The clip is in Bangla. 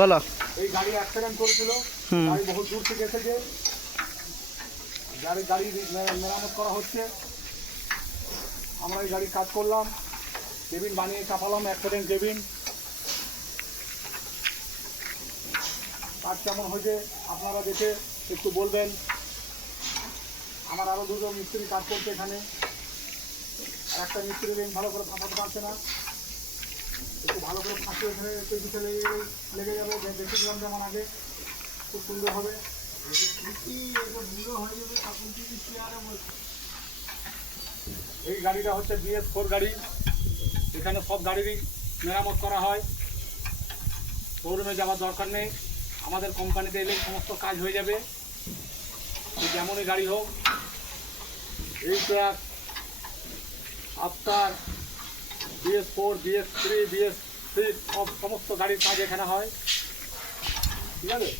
বলো। এই গাড়ি অ্যাক্সিডেন্ট করেছিল, গাড়ি বহু দূর থেকে এসেছে, গাড়ি মেরামত করা হচ্ছে। আমরা এই গাড়ির কাজ করলাম, কেবিন বানিয়ে চাপালাম, অ্যাক্সিডেন্ট কেবিন। কাজ কেমন হয়েছে আপনারা দেখে একটু বলবেন। আমার আরও দুটো মিস্ত্রি কাজ করছে এখানে, আর একটা মিস্ত্রি ভালো করে ফাঁসাতে পারছে না, একটু ভালো করে ফাঁসিয়ে এখানে একটু দিতে লেগে যাবে, দেখেছিলাম যেমন আগে, খুব সুন্দর হবে। এই গাড়িটা হচ্ছে BS4 গাড়ি। এখানে সব গাড়িরই মেরামত করা হয়, শোরুমে যাওয়ার দরকার নেই, আমাদের কোম্পানিতে এলেই সমস্ত কাজ হয়ে যাবে। যেমনই গাড়ি হোক, এই truck, after, BS4, BS3, BS6 সমস্ত গাড়ির কাজ এখানে হয়। ঠিক আছে।